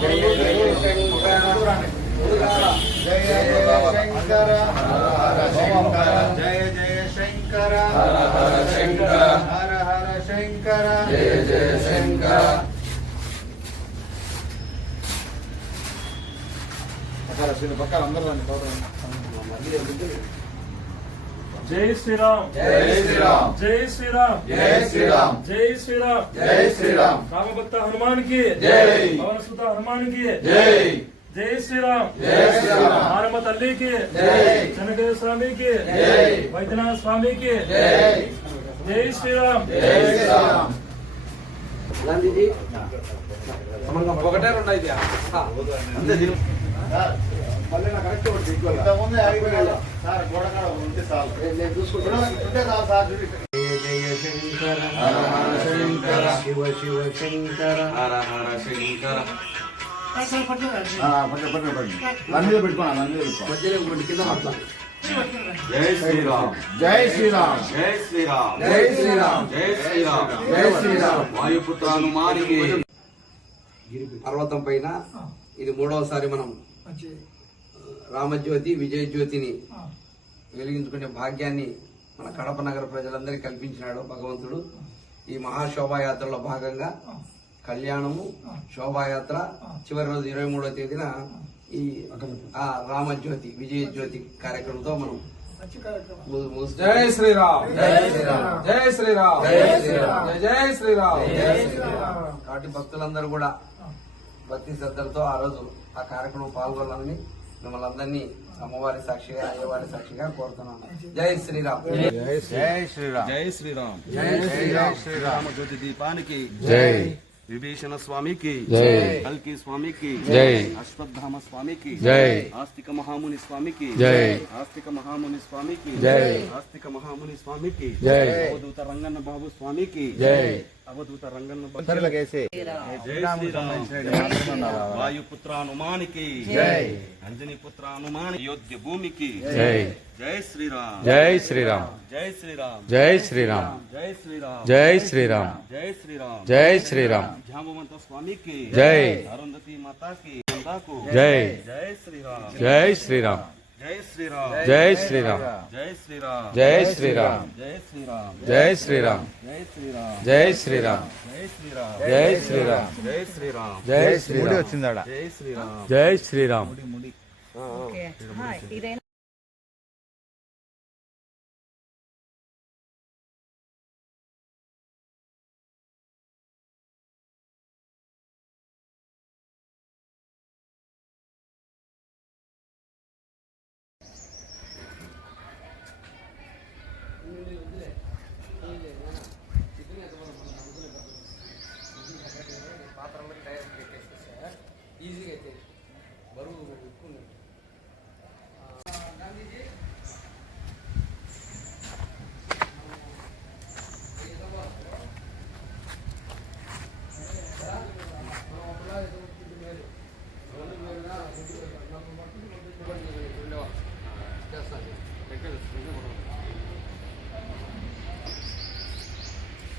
జయ జయ శంకర జయ జయ శంకర హర శంకర జయ జయ శంకర హర శంకర హర హర శంకర జయ జయ శంకర పక్కన అందరూ జై శ్రీరామ్ జై శ్రీరామ్ జై శ్రీరామ్ జై శ్రీరామ్ జై శ్రీరామ్ జై శ్రీరామ్ రామభక్త హనుమానికి జై పవనసుత హనుమానికి జై జై శ్రీరామ్ జై శ్రీరామ్ నారమ్మ తల్లికి జై చెనకేశ్వర స్వామికి జై వైద్యనాథ స్వామికి జై జై శ్రీరామ్ జై శ్రీరామ్ గాంధీజీ ఒకటే రెండు అయితే మళ్ళీ నా కరెక్ట్ ఒకటి ఇంతకుముందు ఆగిపోయాడు సార్ గోడకాడ ఉంటే చాలు నేను చూసుకుంటున్నా ఉంటే చాలు సార్ చూడండి జయ జయ శంకర హర హర శంకర శివ శివ శంకర హర హర శంకర నన్ను మీద పెట్టుకోండి నన్ను మీద పెట్టుకో మధ్యలో ఇంకోటి కింద అట్లా జై శ్రీరామ్ జై శ్రీరామ్ జై శ్రీరామ్ జై శ్రీరామ్ జై శ్రీరామ్ జై శ్రీరామ్ వాయుపుత్ర హనుమానికి పర్వతం పైన ఇది మూడవసారి మనం రామజ్యోతి విజయజ్యోతిని వెలిగించుకునే భాగ్యాన్ని మన కడప నగర ప్రజలందరికీ కల్పించినాడు భగవంతుడు. ఈ మహాశోభాయాత్రలో భాగంగా కళ్యాణము శోభాయాత్ర చివరి రోజు 23వ తేదీన ఈ రామజ్యోతి విజయజ్యోతి కార్యక్రమంతో మనం జై శ్రీరామ్ జై శ్రీరామ్ జై శ్రీరామ్ జై శ్రీరామ్ జై శ్రీరామ్ జై శ్రీరామ్. కాబట్టి భక్తులందరూ కూడా భక్తి శ్రద్ధలతో ఆ రోజు ఆ కార్యక్రమం పాల్గొనాలని మిమ్మల్ని అందరినీ అమ్మవారి సాక్షిగా అయ్యవారి సాక్షిగా కోరుతున్నాను. జై శ్రీరామ్ జై శ్రీరామ్ జై శ్రీరామ్ జై శ్రీరామ్ శ్రీరామ్ జ్యోతి దీపానికి జై విభీషణ స్వామికి జై కల్కి స్వామికి జై అశ్వత్థామ స్వామికి జై ఆస్తిక మహాముని స్వామికి జై ఆస్తిక మహాముని స్వామికి జై ఆస్తిక మహాముని స్వామికి జై అవధూత రంగన్న బాబు స్వామికి జై అవధూత రంగన్న బాబు సర్లకేసి జై శ్రీరామ్ వాయుపుత్ర హనుమానికి జై అంజనీ పుత్ర హనుమాని అయోధ్య భూమికి జై జై శ్రీరామ్ జై శ్రీరామ్ జై శ్రీరామ్ జై శ్రీరామ్ జై శ్రీరామ్ జై శ్రీరామ్ జై శ్రీరామ్ జై శ్రీరామ్ జాంబవంత స్వామికి జై అరుంధతి మాతాకి మాతాకు జై జై శ్రీరామ్ జై శ్రీరామ్ జై శ్రీరామ్ జై శ్రీరామ్ జై శ్రీరామ్ జై శ్రీరామ్ జై శ్రీరామ్ జై శ్రీరామ్ జై శ్రీరామ్ జై శ్రీరామ్ జై శ్రీరామ్ జై శ్రీరామ్ జై శ్రీరామ్ జై శ్రీరామ్ వచ్చిందాడ జై శ్రీరామ్ జై శ్రీరామ్ పాత్రలకు డైరెక్ట్ పెట్టేసేసా ఈజీగా అయితే బరువు ఎక్కువ ఉంది. గాంధీజీ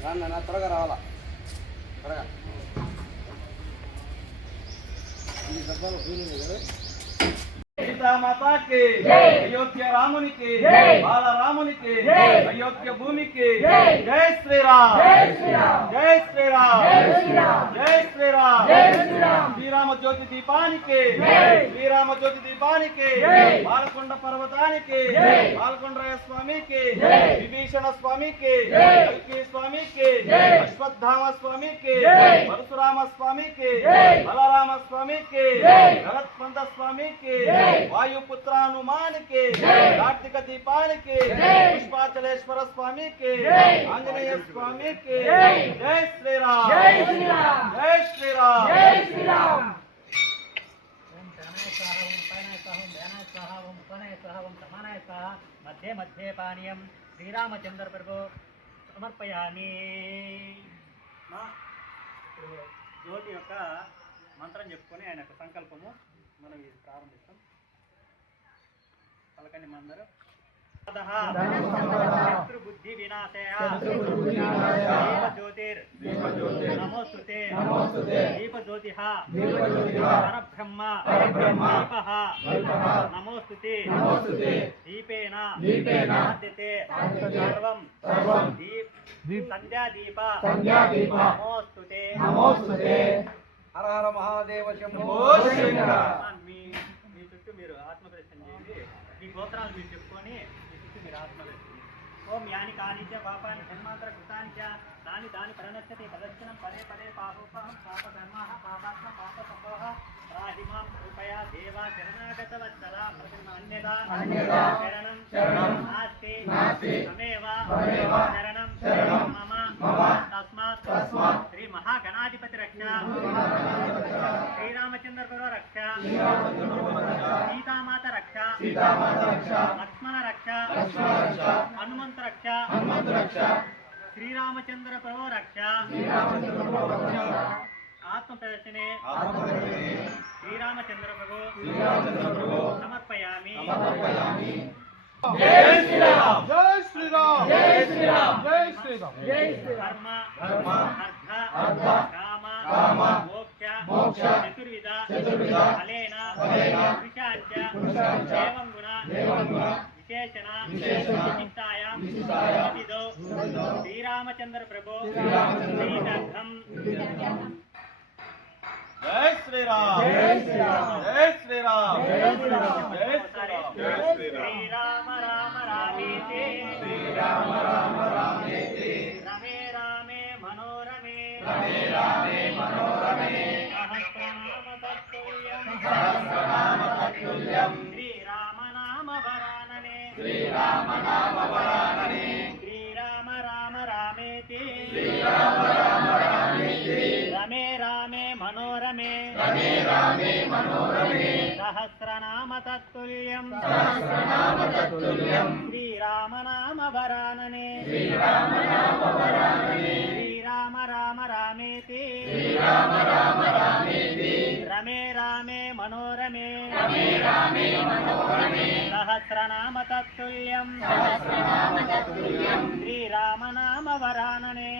రాన్న త్వరగా రావాలా త్వరగా ఈ డబ్బాలో ఫీలింగ్ కదా. సీతామాతాకి అయోధ్య రామునికి బాల రామునికి అయోధ్య భూమికి జై శ్రీరామ్ జై శ్రీరామ్ జై శ్రీరామ్ శ్రీరామ జ్యోతి దీపానికి శ్రీరామ జ్యోతి దీపానికి బాలకొండ పర్వతానికి బాలకొండరాయ స్వామికి విభీషణ స్వామికి కల్కి స్వామికి అశ్వత్థామ స్వామికి పరశురామ స్వామికి బలరామ స్వామికి జగత్పంత స్వామికి వాయుపుత్ర హనుమానికి కార్తీక దీపానికి పుష్పాచలేశ్వర స్వామికి ఆంజనేయ స్వామికి జై శ్రీరామ్ జై శ్రీరామ్ జై శ్రీరామ్ జై శ్రీరామ్ మధ్య మధ్య పానీయం శ్రీరామచంద్ర ప్రభు సమర్పయామి. ఇప్పుడు జ్యోతి యొక్క మంత్రం చెప్పుకొని ఆయన యొక్క సంకల్పము మనం ఇది ప్రారంభిస్తాం. పలకండి మందరు. శత్రుబుద్ధి వినాశయ దీప జ్యోతిర్ నమోస్తుతే దీప జ్యోతిః పరబ్రహ్మ దీపః నమోస్తుతే దీపేన ఆద్యతే సర్వం సంధ్యాదీప నమోస్తుతే. హర హర మహాదేవ శంభో. మీ చుట్టూ మీరు ఆత్మదర్శనం చేయండి. మీ గోత్రాలు మీరు చెప్పుకొని మీ చుట్టూ మీరు ఆత్మదర్శనం. ఓం యాని కానిచ పాపాని జన్మాంతర కృతానిచ దాని ప్రణశ్యతి ప్రదర్శనం పదే పదే పాపోపహం పాప కర్మః పాపాత్మ పాప సంభవః రాహిమాం కృపయా దేవా శరణాగత వత్సల అన్యదా శరణం నాస్తి తమేవ శరణం మమ తస్మాత్ శ్రీ మహాగణాధిపతి రక్ష శ్రీరామచంద్ర గురు రక్ష సీతామాత రక్ష లక్ష్మణ రక్ష హనుమంత రక్ష శ్రీరామచంద్ర ప్రభు రక్ష ఆత్మ ప్రదర్శనే శ్రీరామచంద్ర ప్రభు సమర్పయామి. జై శ్రీరామ్. జై శ్రీరామ్. జై శ్రీరామ్. జై శ్రీరామ్. జై శ్రీరామ్. కర్మ అర్థ కామ మోక్ష చతుర్విధ ఫలేన విశాంచ ఏవం గుణ విశేషణ విశిష్టాయాం విదిదో శ్రీరామచంద్ర ప్రభు శ్రీదర్థం. జై శ్రీరామ్. జై శ్రీరామ్. జై శ్రీరామ్. జై శ్రీరామ్. జై శ్రీరామ్. జై శ్రీరామ్. శ్రీరామ రామ రామేతి రమే రామే మనోరమే సహస్రనామ తత్తుల్యం శ్రీరామ నామ వరాననే శ్రీరామ రామ రామేతి రమే రామే మనోరమే సహస్రనామ తత్తుల్యం శ్రీరామ నామ వరాననే శ్రీరామ రామ రామేతి రమే రామే మనోరమే సహస్రనామ తత్తుల్యం శ్రీరామ నామ వరాననే.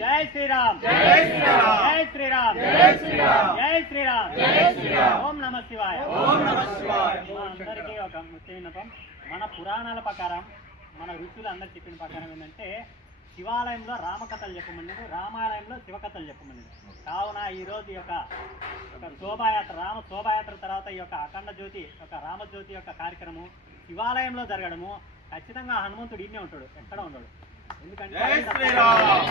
జై శ్రీరామ్. జై శ్రీరామ్. జై శ్రీరామ్. జై శ్రీరామ్. జై శ్రీరామ్. జై శ్రీరామ్. ఓం నమః శివాయ. ఓం నమః శివాయ. మా అందరికీ ఒక ముఖ్య విన్నపం. మన పురాణాల ప్రకారం మన ఋషులు అందరు చెప్పిన ప్రకారం ఏంటంటే శివాలయంలో రామకథలు చెప్పమన్నాడు, రామాలయంలో శివకథలు చెప్పమన్నాడు. కావున ఈరోజు యొక్క శోభాయాత్ర రామ శోభాయాత్ర తర్వాత ఈ యొక్క అఖండ జ్యోతి యొక్క రామజ్యోతి యొక్క కార్యక్రమం శివాలయంలో జరగడము ఖచ్చితంగా హనుమంతుడు ఇన్నే ఉంటాడు, ఎక్కడ ఉండడు. ఎందుకంటే జై శ్రీరామ్.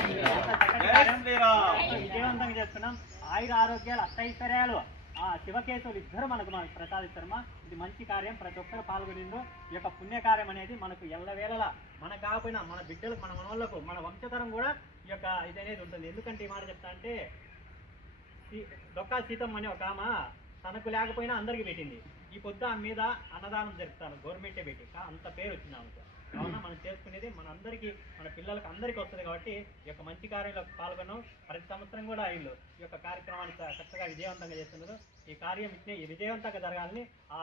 జై శ్రీరామ్. విజయవంతంగా చేస్తున్నాం. ఆయుర ఆరోగ్యాలు అష్టైశ్వర్యాలు ఆ శివకేశవులు ఇద్దరు మనకు ప్రసాదిస్తారమ్మా. ఇది మంచి కార్యం, ప్రతి ఒక్కరు పాల్గొనిందో ఈ యొక్క పుణ్యకార్యం అనేది మనకు ఎల్లవేళలా మన కాకపోయినా మన బిడ్డలకు మన మనవాళ్ళకు మన వంశతరం కూడా ఈ యొక్క ఇది అనేది ఉంటుంది. ఎందుకంటే ఈ మాట చెప్తా అంటే డొక్కా సీతమ్మ అని ఒక ఆమె తనకు లేకపోయినా అందరికి పెట్టింది. ఈ పొద్దు ఆమె మీద అన్నదానం జరుపుతాను, గవర్నమెంటే పెట్టి అంత పేరు వచ్చింది ఆమెకు. కావున మనం చేసుకునేది మన అందరికీ మన పిల్లలకు అందరికీ వస్తుంది కాబట్టి ఈ యొక్క మంచి కార్యంలో పాల్గొన్నాం. ప్రతి సంవత్సరం కూడా వీళ్ళు ఈ యొక్క కార్యక్రమాన్ని చక్కగా విజయవంతంగా చేస్తున్నారు. ఈ కార్యం ఈ విజయవంతంగా జరగాలని ఆ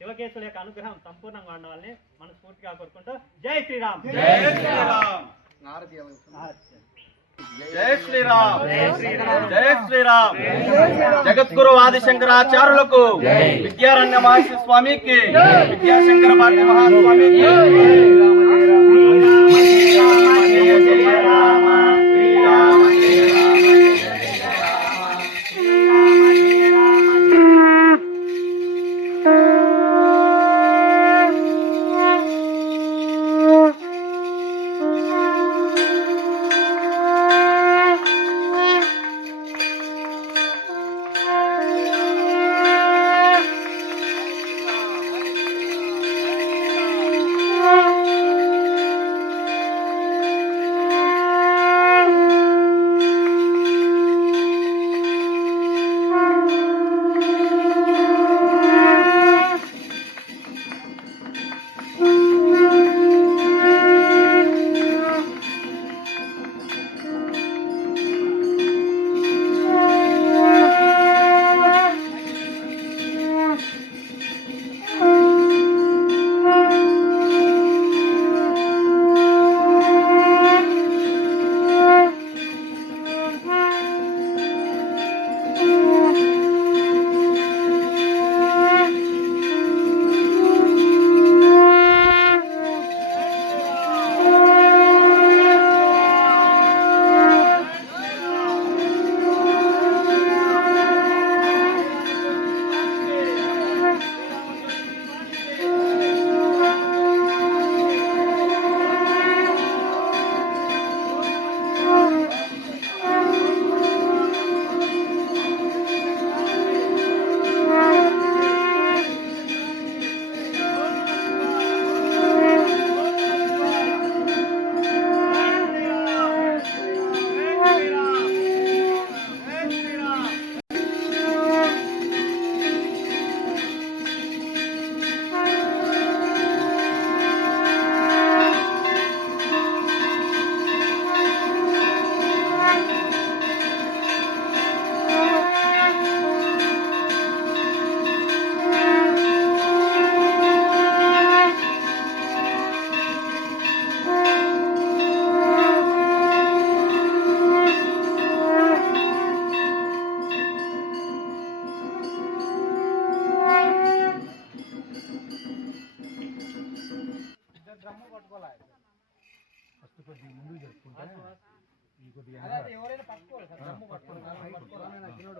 శివకేశుల యొక్క అనుగ్రహం సంపూర్ణంగా ఉండాలని మనస్ఫూర్తిగా కోరుకుంటూ జై శ్రీరామ్. జై శ్రీరామ్. జై శ్రీరామ్. జై శ్రీరామ్. జగద్గురు ఆదిశంకరాచార్యులకు విద్యారణ్య మహర్షి స్వామికి విద్యాశంకర భారతి మహాస్వామికి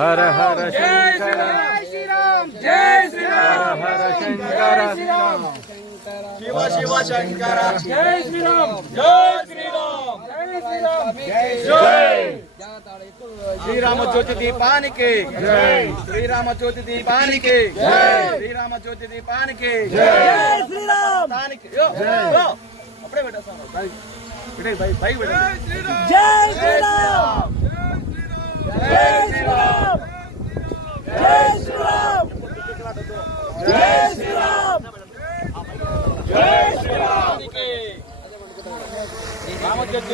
హర హర శంకర జై శ్రీరామ్ హర శంకర శివ శివ శంకర జై శ్రీరామ్ జై శ్రీరామ్ జై శ్రీరామ జ్యోతి దీపానికి జై శ్రీరామ జ్యోతి దీపానికి జై శ్రీరామ జ్యోతి దీపానికి జై శ్రీరామ్ దానికి అప్పుడే పెట్టేస్తాను బైక్ జై శ్రీరామ్ జై శ్రీరామ్ జై శ్రీరామ్ జై శ్రీరామ్ జై శ్రీరామ్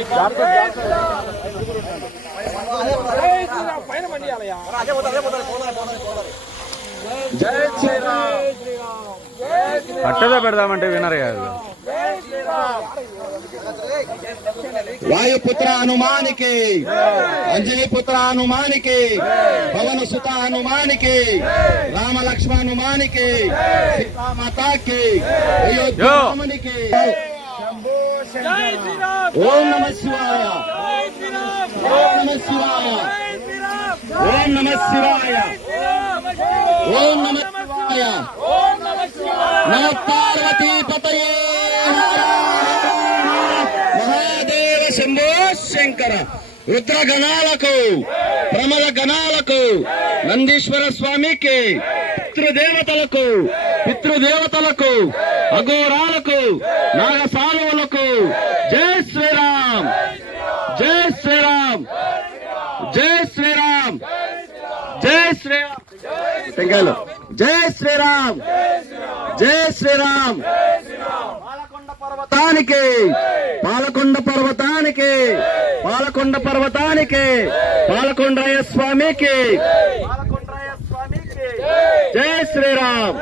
జై శ్రీరామ్ పట్టదా పెడదామంటే వినరు కాదు. వాయుపుత్ర హనుమానికి అంజనీ పుత్ర హనుమానికి పవన సుత హనుమానికి రామ లక్ష్మణ హనుమానికి సీతామాతాకి అయోధ్య రామునికి ఓం నమ శివాయ ఓం నమ శివాయ ఓం నమ శివాయ ఓం నమ శివాయ నమ పార్వతీ పతయే మహాదేవ శంభో శంకర రుద్ర గణాలకు ప్రమల గణాలకు నందీశ్వర స్వామికి పితృదేవతలకు అఘోరాలకు నాగసాధువులకు జై శ్రీరామ్ జై శ్రీరామ్ జై శ్రీరామ్ జై శ్రీరామ్ టెంకాయలు జై శ్రీరామ్ జై శ్రీరామ్ పాలకొండ పర్వతానికి పాలకొండరాయ స్వామికి జై శ్రీరామ్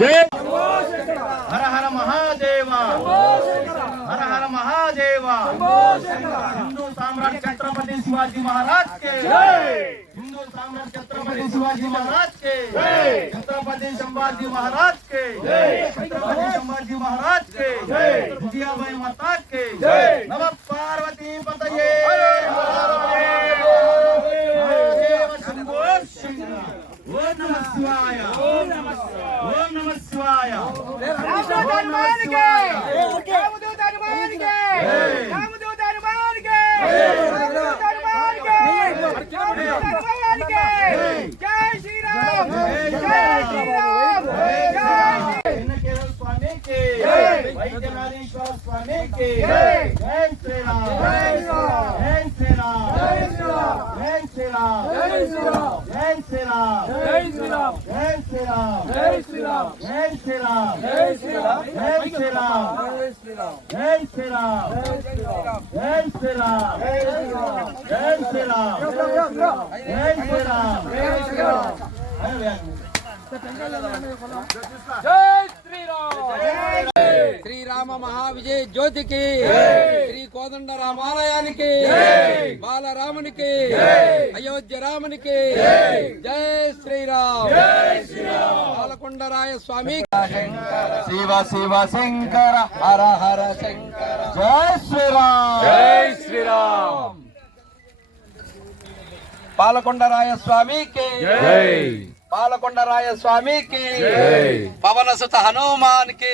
జై హర హర మహాదేవ హర హర మహాదేవ హిందూ సామ్రాట్ ఛత్రపతి శివాజీ మహారాజ్ కే హిందూ సామ్రాట్ ఛత్రపతి శివాజీ మహారాజ్ కే ఛత్రపతి సంభాజీ మహారాజ్ కే ఛత్రపతి సంభాజీ మహారాజ్ కే విజయాబాయి మాతా కే నమ పార్వతీ పతయే ఓం నమ శివాయ ఓం నమ శివాయ వైద్యనాథేశ్వర స్వామికి జై శ్రీరామ్ జై శ్రీరామ్ జై శ్రీరామ్ జై శ్రీరామ్ జై శ్రీరామ్ జై శ్రీరామ్ జై శ్రీరామ్ జై శ్రీరామ్ జై శ్రీరామ్ జై శ్రీరామ్ జై శ్రీరామ్ జై శ్రీరామ్ జై శ్రీరామ్ జై శ్రీరామ్ జై శ్రీరామ్ జై శ్రీరామ్ శ్రీరామ మహావిజయ జ్యోతికి శ్రీ కోదండ రామాలయానికి బాలరామునికి అయోధ్య రామునికి జై శ్రీరామ్ పాలకొండరాయ స్వామి శివ శివ శంకర హర హర శంకర జై శ్రీరామ్ జై శ్రీరామ్ పాలకొండరాయ స్వామికి పాలకొండరాయ స్వామికి పవనసుత హనుమానికి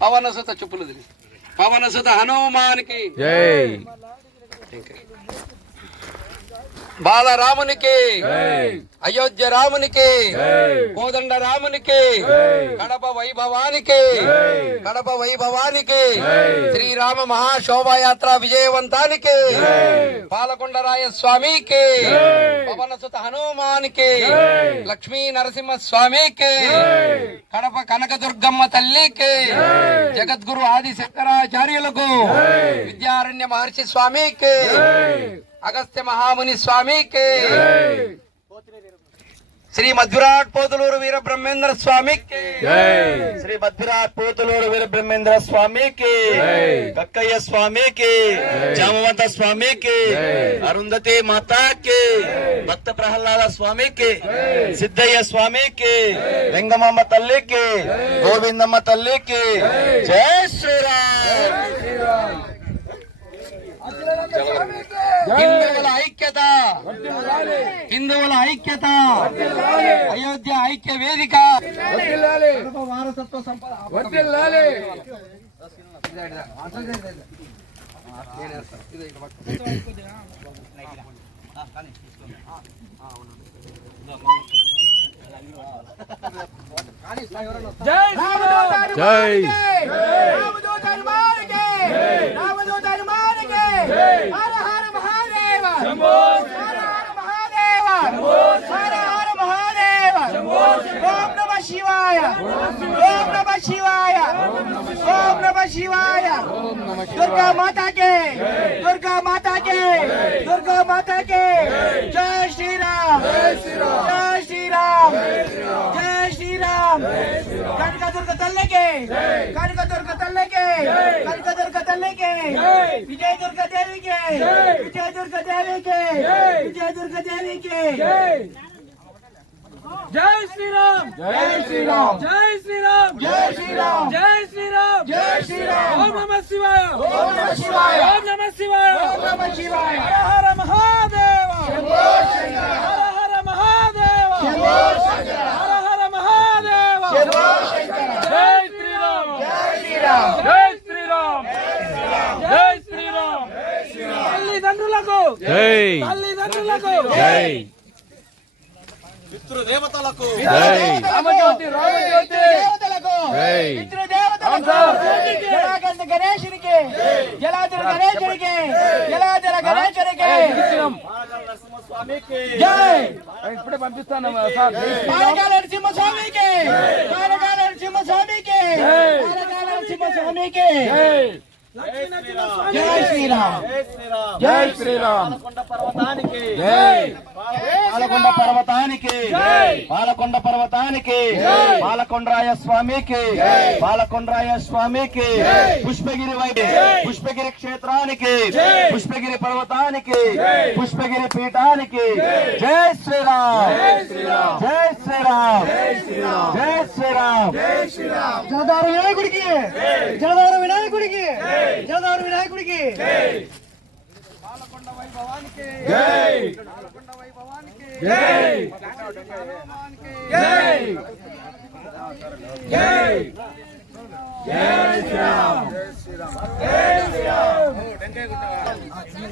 పవనసుత చెప్పులు పవనసుత హనుమానికి బాలరామునికి అయోధ్య రామునికి కోదండ రామునికి కడప వైభవానికి శ్రీరామ మహాశోభాయాత్ర విజయవంతానికి పాలకొండరాయ స్వామికి పవనసుత హనుమానికి లక్ష్మీ నరసింహ స్వామికి కడప కనకదుర్గమ్మ తల్లికి జగద్గురు ఆది శంకరాచార్యులకు విద్యారణ్య మహర్షి స్వామికి అగస్త్య మహాముని స్వామికి శ్రీ మధ్విరాట్ పోతులూరు వీర బ్రహ్మేంద్ర స్వామికి జై శ్రీ మధ్విరాట్ పోతులూరు వీర బ్రహ్మేంద్ర స్వామికి కక్కయ్య స్వామికి జామవంత స్వామికి అరుంధతి మాతాకి భక్త ప్రహ్లాద స్వామికి సిద్ధయ్య స్వామికి లింగమమ్మ తల్లికి గోవిందమ్మ తల్లికి జై శ్రీరామ్. హిందువుల ఐక్యత, హిందువుల ఐక్యత, అయోధ్య ఐక్య వేదిక, వారసత్వ సంపద. జై दुर्गा माता के, दुर्गा माता के, दुर्गा माता के, जय श्री राम, जय श्री राम, जय श्री राम. कनक दुर्गा तल्ले के, कनक दुर्गा तल्ले के, कनक दुर्गा तल्ले के, विजय दुर्गा देवी के, विजय दुर्गा देवी के, विजय दुर्गा देवी के. जय श्री राम, जय श्री राम, जय श्री राम, जय श्री राम, जय श्री राम, जय श्री राम. ओम नमः शिवाय, ओम नमः शिवाय, ओम नमः शिवाय, ओम नमः शिवाय. हर हर महादेव, शंभो शंकर, हर हर महादेव, शंभो शंकर, हर हर महादेव. शंभो शंकर. जय श्री राम, जय श्री राम, जय श्री राम, जय श्री राम. తల్లిదండ్రులకు జై తల్లిదండ్రులకు జై పితృదేవతలకు జై రామజ్యోతి, రామజ్యోతి దేవతలకు, జై పితృదేవతలకు, జలాగంధ గణేశునికి, జలాధర గణేశునికి, జలాధర గణేశునికి నరసింహస్వామికి జై. ఇప్పుడే పంపిస్తాను పాలకాల నరసింహస్వామికి, పాలకాల నరసింహస్వామికి, పాలకాల నరసింహస్వామికి. జై శ్రీరామ్, జై శ్రీరామ్. జై శ్రీరామ్. పాలకొండ పర్వతానికి పాలకొండ పర్వతానికి, పాలకొండ పర్వతానికి, పాలకొండరాయ స్వామికి, పాలకొండరాయ స్వామికి, పుష్పగిరి పుష్పగిరి క్షేత్రానికి, పుష్పగిరి పర్వతానికి, పుష్పగిరి పీఠానికి. జై శ్రీరామ్, జై శ్రీరామ్, జై శ్రీరామ్. జలధార వినాయకుడికి, జలధార వినాయకుడికి, జలధార వినాయకుడికి. జై జై జై జై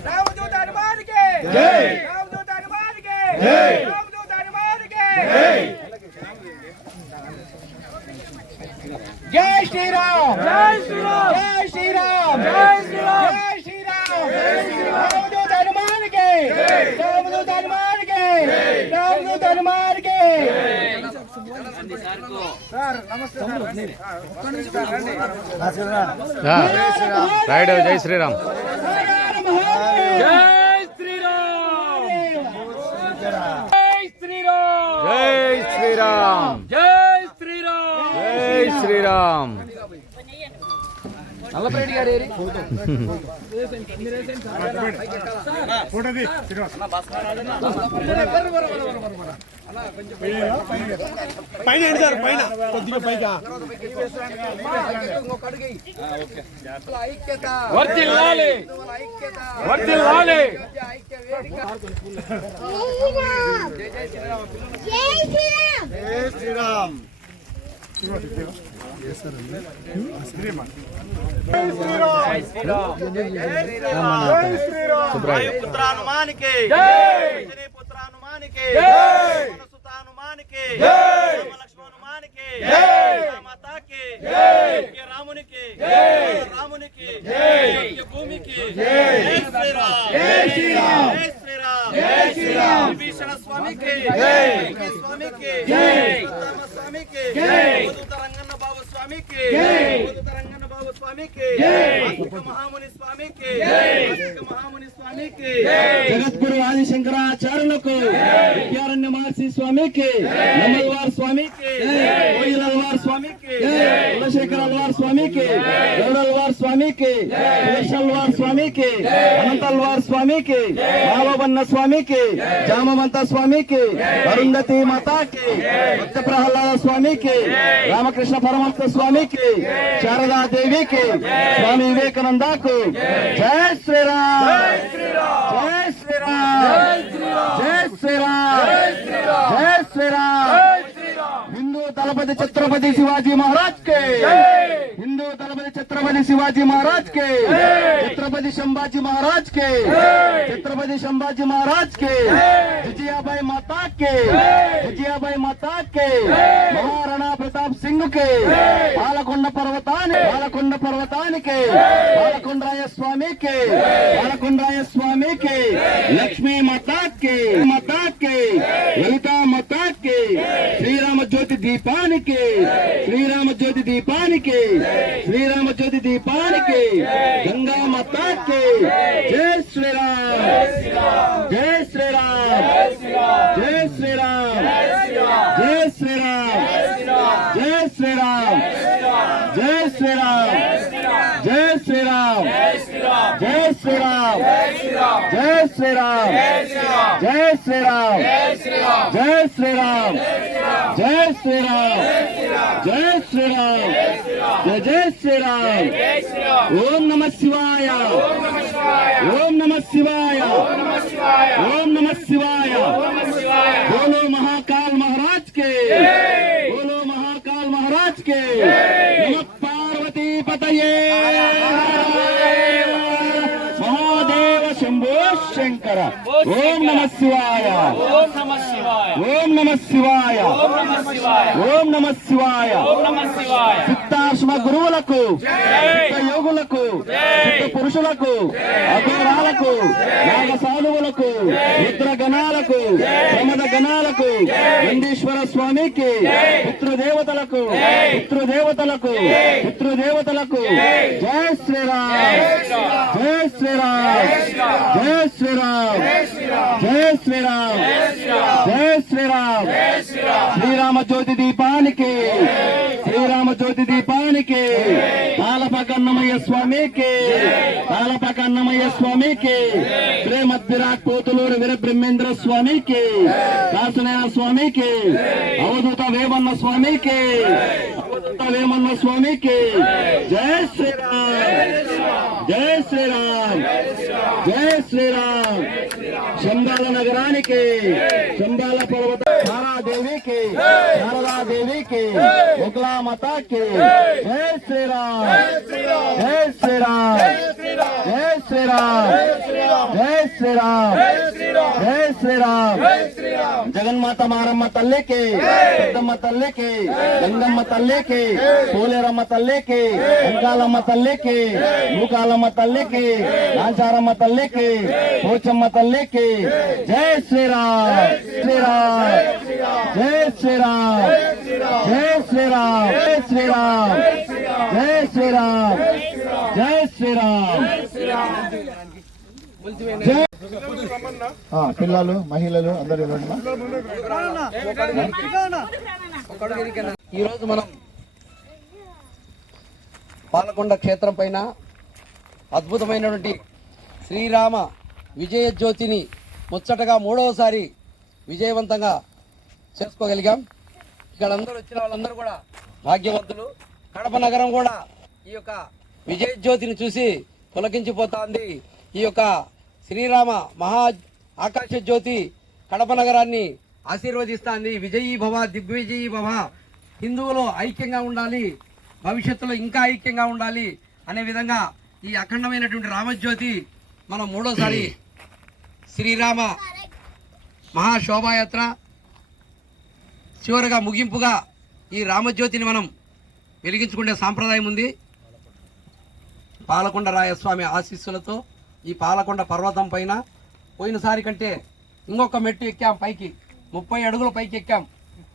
రామదూత హనుమానికి, రామదూత హనుమానికి, రామదూత హనుమానికి. జై శ్రీరామ్, జై శ్రీరామ్, జై శ్రీరామ్, జై శ్రీరామ్, జై శ్రీరామ్. రామదూత హనుమానికి, రామదూత హనుమానికి, రామదూత హనుమానికి. రైట్ జై శ్రీరామ్ జై శ్రీరామ్, జై శ్రీరామ్, జై శ్రీరామ్ జై శ్రీరామ్. జై శ్రీరామ్. నల్లపరెడ్డి గారు ఏరి వర్ధిల్లాలి, వర్ధిల్లాలి. వాయుపుత్ర హనుమానికి, జై పుత్ర హనుమానికి, జై సుత హనుమానికి, జై లక్ష్మణ హనుమానికి, జై మాతాకి, జై రామునికి, రామునికి, భూమికి, జై శ్రీరామ్, జై శ్రీరామ్, జై శ్రీరామ్, జై శ్రీరామ్, విభీషణ స్వామికి, జై స్వామికి, జై స్వామికి, జై రంగన్న బాబు స్వామికి, జై రంగన్న బాబు రామదేవరావు స్వామికి ఆస్తిక మహాముని స్వామికి ఆస్తిక మహాముని స్వామికి జగద్గురు ఆదిశంకరాచార్యులకు విద్యారణ్య మహర్షి స్వామికి నమ్మల్వార్ స్వామికి కోయిలల్వార్ స్వామికి కులశేఖరల్వార్ స్వామికి గౌడల్వార్ స్వామికి కులశల్వార్ స్వామికి అనంతల్వార్ స్వామికి బాలవన్న స్వామికి జామవంత స్వామికి అరుంధతి మాతాకి భక్త ప్రహ్లాద స్వామికి రామకృష్ణ పరమహంస స్వామికి శారదాదేవికి స్వామి వివేకానందకు జై శ్రీరామ్ జై శ్రీరామ్ జై శ్రీరామ్ జై శ్రీరామ్ हिंदू दलपति छत्रपति शिवाजी महाराज के हिंदू दलपति छत्रपति शिवाजी महाराज के छत्रपति संभाजी महाराज के छत्रपति संभाजी महाराज के जिजियाबाई माता के जिजियाबाई माता के महाराणा प्रताप सिंह के पालकोंड पर्वतानिके पालकोंडराय स्वामी के पालकोंडराय स्वामी के लक्ष्मी माता के ललिता माता के श्रीराम ज्योति दीपानिके श्रीराम ज्योति दीपानिके श्रीराम ज्योति दीपानिके गंगा माता के जय श्रीराम जय श्रीराम जय श्रीराम जय श्रीराम जय श्रीराम जय श्रीराम जय श्रीराम जय श्रीराम जय श्रीराम जय श्रीराम जय श्रीराम जय श्रीराम जय श्रीराम जय जय श्रीराम ओम नमः शिवाय ओम नमः शिवाय ओम नमः शिवाय बोलो महाकाल महाराज के बोलो महाकाल महाराज के नमः पार्वती पतये महादेव शंभो शंकर ओम नमः शिवाय ఓం నమః శివాయ ओम नमः शिवाय ఓం నమః శివాయ ओम नमः शिवाय ఓం నమః శివాయ సిద్ధాశ్రమ గురువులకు సిద్ధ యోగులకు సిద్ధ పురుషులకు అఘోరాలకు నాగ సాధువులకు రుద్ర గణాలకు ప్రమద గణాలకు నందీశ్వర స్వామికి పితృదేవతలకు పితృదేవతలకు జై శ్రీరామ్ జై శ్రీరామ్ జై శ్రీరామ్ జై శ్రీరామ్ జై శ్రీరామ్ శ్రీరామ జ్యోతి దీపానికి శ్రీరామ జ్యోతి దీపానికి తాళపకన్నమయ్య స్వామికి తాళపకన్నమయ్య స్వామికి శ్రీమద్విరాట్ పోతులూరు వీర బ్రహ్మేంద్ర స్వామికి కాసునేన స్వామికి అవధూత వేమన్న స్వామికి వేమన్న స్వామికి జై శ్రీరామ్ జై శ్రీరామ్ జై శ్రీరామ్ శంబాల నగరానికి శంబాల పర్వత శారదాదేవికి ముగ్లా మాతాకి జై శ్రీరామ్ జై శ్రీరామ్ జై శ్రీరామ్ జై శ్రీరామ్ జై శ్రీరామ్ జగన్మాత మారమ్మ తల్లికి పెద్దమ్మ తల్లికి గంగమ్మ తల్లికి పోలేరమ్మ తల్లికి అంకాలమ్మ తల్లికి మూకాలమ్మ తల్లికి నాచారమ్మ తల్లికి పోచమ్మ తల్లికి జై శ్రీరామ్ శ్రీరామ్ జై శ్రీరామ్ జై శ్రీరామ్ జై శ్రీరామ్ జై శ్రీరామ్ జై శ్రీరామ్ పిల్లలు మహిళలు అందరూ ఈ రోజు మనం పాలకొండ క్షేత్రం పైన అద్భుతమైనటువంటి శ్రీరామ విజయ జ్యోతిని ముచ్చటగా మూడవసారి విజయవంతంగా చేసుకోగలిగాం. ఇక్కడ అందరూ వచ్చిన వాళ్ళందరూ కూడా భాగ్యవంతులు. కడప నగరం కూడా ఈ యొక్క విజయ జ్యోతిని చూసి పులకించిపోతుంది. ఈ యొక్క శ్రీరామ మహా ఆకాశ జ్యోతి కడప నగరాన్ని ఆశీర్వదిస్తుంది. విజయీ భవ, దిగ్విజయీ భవ, హిందువులు ఐక్యంగా ఉండాలి, భవిష్యత్తులో ఇంకా ఐక్యంగా ఉండాలి అనే విధంగా ఈ అఖండమైనటువంటి రామజ్యోతి మనం మూడోసారి శ్రీరామ మహాశోభాయాత్ర చివరిగా ముగింపుగా ఈ రామజ్యోతిని మనం వెలిగించుకునే సాంప్రదాయం ఉంది. పాలకొండ రాయస్వామి ఆశీస్సులతో ఈ పాలకొండ పర్వతం పైన పోయినసారి కంటే ఇంకొక మెట్టు ఎక్కాం, పైకి 30 అడుగుల పైకి ఎక్కాం.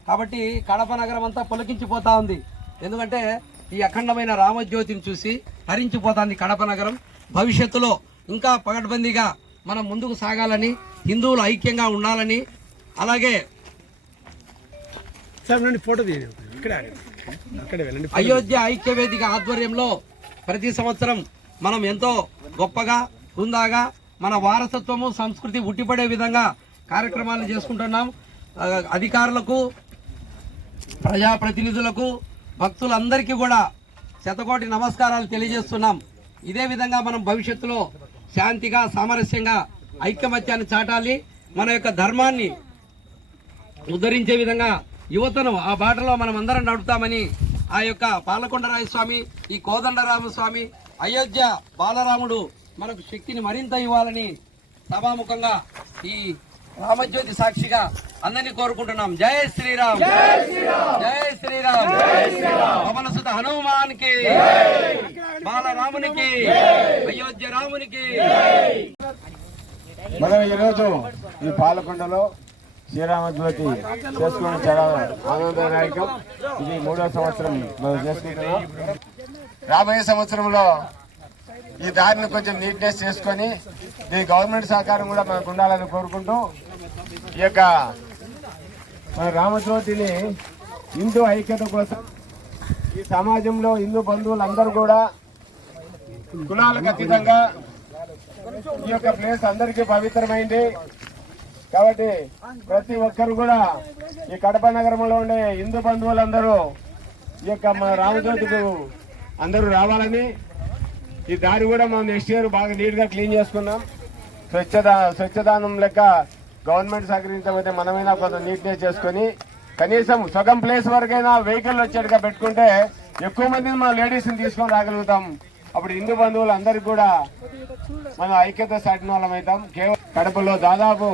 కాబట్టి కడప నగరం అంతా పులకించిపోతా ఉంది. ఎందుకంటే ఈ అఖండమైన రామజ్యోతిని చూసి హరించిపోతుంది కడప నగరం. భవిష్యత్తులో ఇంకా పకడ్బందీగా మనం ముందుకు సాగాలని, హిందువులు ఐక్యంగా ఉండాలని, అలాగే అయోధ్య ఐక్యవేదిక ఆధ్వర్యంలో ప్రతి సంవత్సరం మనం ఎంతో గొప్పగా హుందాగా మన వారసత్వము సంస్కృతి ఉట్టిపడే విధంగా కార్యక్రమాలు చేసుకుంటున్నాం. అధికారులకు, ప్రజాప్రతినిధులకు, భక్తులందరికీ కూడా శతకోటి నమస్కారాలు తెలియజేస్తున్నాం. ఇదే విధంగా మనం భవిష్యత్తులో శాంతిగా, సామరస్యంగా, ఐకమత్యాన్ని చాటాలి. మన యొక్క ధర్మాన్ని ఉద్ధరించే విధంగా యువతను ఆ బాటలో మనం అందరం నడుపుతామని ఆ యొక్క పాలకొండరాయ స్వామి, ఈ కోదండరామస్వామి, అయోధ్య బాలరాముడు మనకు శక్తిని మరింత ఇవ్వాలని సభాముఖంగా ఈ రామజ్యోతి సాక్షిగా అందరినీ కోరుకుంటున్నాం. జై శ్రీరామ్, జై శ్రీరామ్, పవనసుత హనుమానికి, బాలరామునికి, అయోధ్య రామునికి. మనం ఈరోజు ఈ పాలకొండలో శ్రీరామజ్యోతి చేసుకోవడం చాలా ఆనందదాయకం. ఇది 3వ సంవత్సరం మనం చేసుకుంటున్నాం. రాబోయే సంవత్సరంలో ఈ దారిని కొంచెం నీట్నెస్ చేసుకొని ఈ గవర్నమెంట్ సహకారం కూడా మనకు ఉండాలని కోరుకుంటూ ఈ యొక్క మన రామజ్యోతిని హిందూ ఐక్యత కోసం ఈ సమాజంలో హిందూ బంధువులందరూ కూడా కులాలకు అతీతంగా ఈ యొక్క ప్లేస్ అందరికీ పవిత్రమైంది కాబట్టి ప్రతి ఒక్కరు కూడా ఈ కడప నగరంలో ఉండే హిందూ బంధువులందరూ ఈ యొక్క మన రామజ్యోతికి అందరూ రావాలని, ఈ దారి కూడా మనం నెక్స్ట్ ఇయర్ బాగా నీట్ గా క్లీన్ చేసుకున్నాం. స్వచ్ఛదానం లెక్క గవర్నమెంట్ సహకరించకపోతే మనమైనా కొంత నీట్నెస్ చేసుకుని కనీసం సగం ప్లేస్ వరకైనా వెహికల్ వచ్చేట్టుగా పెట్టుకుంటే ఎక్కువ మందిని మనం లేడీస్ని తీసుకొని రాగలుగుతాం. అప్పుడు హిందూ బంధువులు అందరికి కూడా మనం ఐక్యత సాటిన వాళ్ళం అవుతాం. కేవలం కడపలో దాదాపు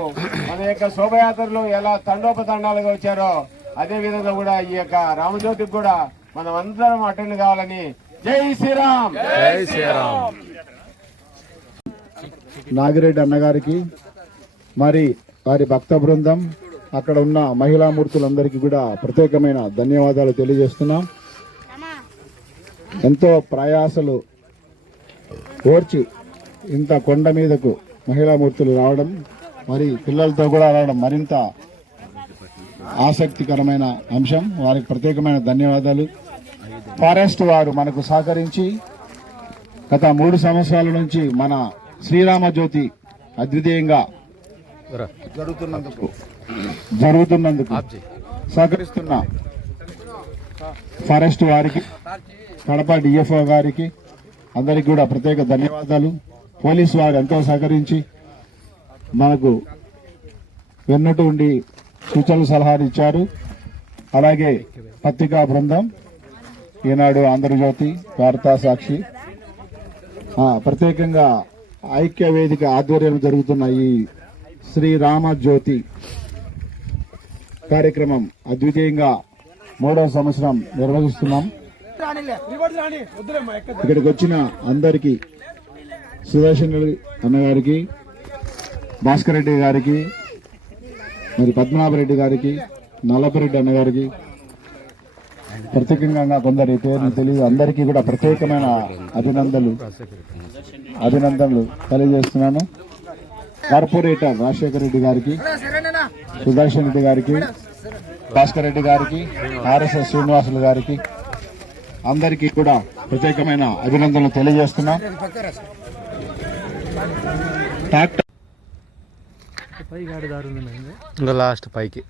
మన యొక్క శోభయాత్రలు ఎలా తండోపతండాలుగా వచ్చారో అదే విధంగా కూడా ఈ యొక్క రామజ్యోతికి కూడా మనం అందరం అటెండ్ కావాలని. జై శ్రీరామ్, జై శ్రీరామ్. నాగిరెడ్డి అన్నగారికి, మరి వారి భక్త బృందం, అక్కడ ఉన్న మహిళామూర్తులందరికీ కూడా ప్రత్యేకమైన ధన్యవాదాలు తెలియజేస్తున్నాం. ఎంతో ప్రయాసలు ఓర్చి ఇంత కొండ మీదకు మహిళామూర్తులు రావడం, మరి పిల్లలతో కూడా రావడం మరింత ఆసక్తికరమైన అంశం. వారికి ప్రత్యేకమైన ధన్యవాదాలు. ఫారెస్ట్ వారు మనకు సహకరించి గత 3 సంవత్సరాల నుంచి మన శ్రీరామజ్యోతి అద్వితీయంగా జరుగుతున్నందుకు సహకరిస్తున్న ఫారెస్ట్ వారికి, కడప డిఎఫ్ఓ గారికి అందరికి కూడా ప్రత్యేక ధన్యవాదాలు. పోలీసు వారు ఎంతో సహకరించి మనకు వెన్నట్టు ఉండి సూచనలు సలహాలు ఇచ్చారు. అలాగే పత్రికా బృందం, ఈనాడు, ఆంధ్రజ్యోతి, వార్తా సాక్షి, ప్రత్యేకంగా ఐక్య వేదిక ఆధ్వర్యంలో జరుగుతున్న ఈ శ్రీరామజ్యోతి కార్యక్రమం అద్వితీయంగా 3వ సంవత్సరం నిర్వహిస్తున్నాం. ఇక్కడికి వచ్చిన అందరికీ, సుదర్శన్ అన్నగారికి, భాస్కర్ రెడ్డి గారికి, మరి పద్మనాభరెడ్డి గారికి, నల్లపరెడ్డి అన్నగారికి, ప్రత్యేకంగా కొందరి పేర్లు తెలియదు, అందరికీ కూడా ప్రత్యేకమైన అభినందనలు తెలియజేస్తున్నాను. కార్పొరేటర్ రాజశేఖర రెడ్డి గారికి, సుదర్శన్ రెడ్డి గారికి, భాస్కర్ రెడ్డి గారికి, ఆర్ఎస్ఎస్ శ్రీనివాసులు గారికి అందరికీ కూడా ప్రత్యేకమైన అభినందనలు తెలియజేస్తున్నాం. ఇంకా లాస్ట్ పైకి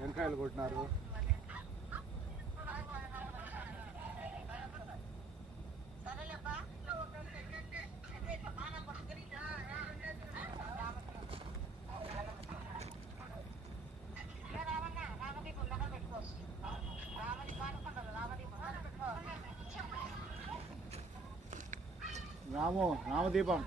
వెనకాయలు కొట్టినారు. రామదీపం